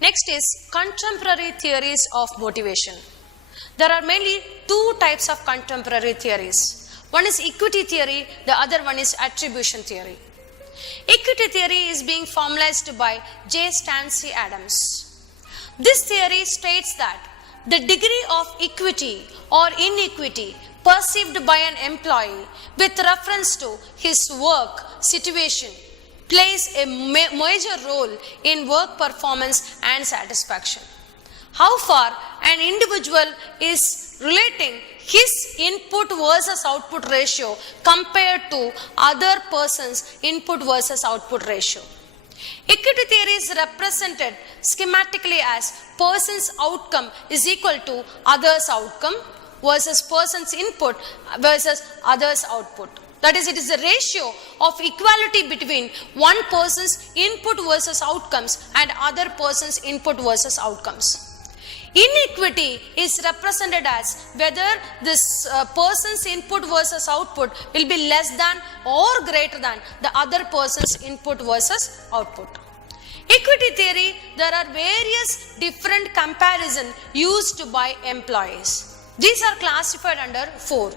Next is contemporary theories of motivation. There are mainly two types of contemporary theories. One is equity theory, the other one is attribution theory. Equity theory is being formalized by J. Stanley Adams. This theory states that the degree of equity or inequity perceived by an employee with reference to his work situation plays a major role in work performance and satisfaction. How far an individual is relating his input versus output ratio compared to other person's input versus output ratio. Equity theory is represented schematically as person's outcome is equal to others' outcome versus person's input versus others' output. That is, it is a ratio of equality between one person's input versus outcomes and other person's input versus outcomes. Inequity is represented as whether this person's input versus output will be less than or greater than the other person's input versus output. Equity theory, there are various different comparisons used by employees. These are classified under 4.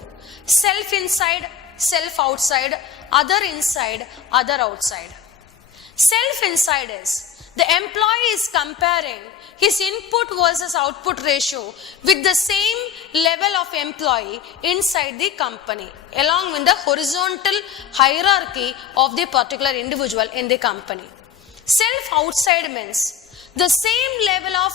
Self inside, self outside, other inside, other outside. Self inside is the employee is comparing his input versus output ratio with the same level of employee inside the company along with the horizontal hierarchy of the particular individual in the company. Self outside means the same level of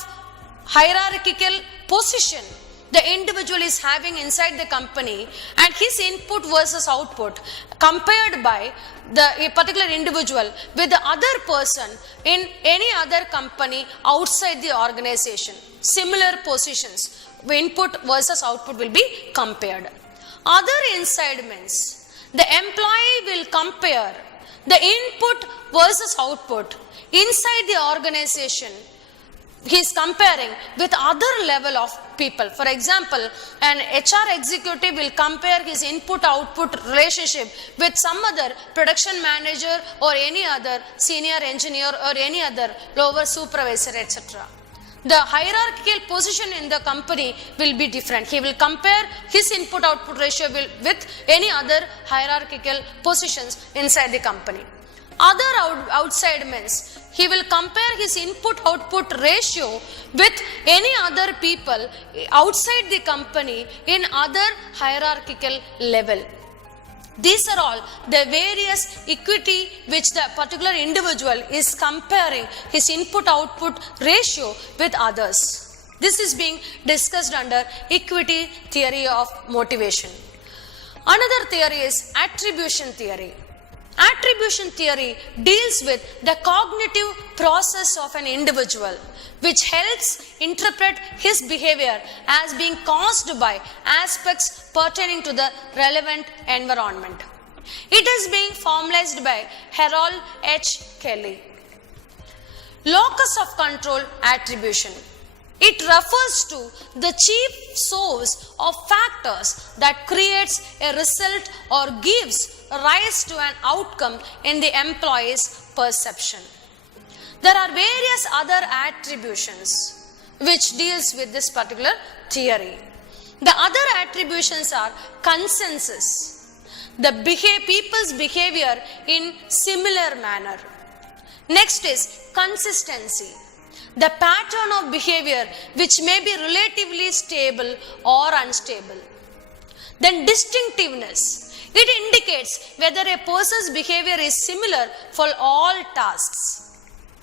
hierarchical position the individual is having inside the company and his input versus output compared by the particular individual with the other person in any other company outside the organization. Similar positions, input versus output will be compared. Other inside means the employee will compare the input versus output inside the organization. He is comparing with other level of people. For example, an HR executive will compare his input-output relationship with some other production manager or any other senior engineer or any other lower supervisor, etc. The hierarchical position in the company will be different. He will compare his input-output ratio with any other hierarchical positions inside the company. Other outside means he will compare his input-output ratio with any other people outside the company in other hierarchical level. These are all the various equity which the particular individual is comparing his input-output ratio with others. This is being discussed under equity theory of motivation. Another theory is attribution theory. Attribution theory deals with the cognitive process of an individual which helps interpret his behavior as being caused by aspects pertaining to the relevant environment. It is being formalized by Harold H. Kelly. Locus of control attribution. It refers to the chief source of factors that creates a result or gives rise to an outcome in the employee's perception. There are various other attributions which deals with this particular theory. The other attributions are consensus, the people's behavior in similar manner. Next is consistency, the pattern of behavior which may be relatively stable or unstable. Then distinctiveness, it indicates whether a person's behavior is similar for all tasks.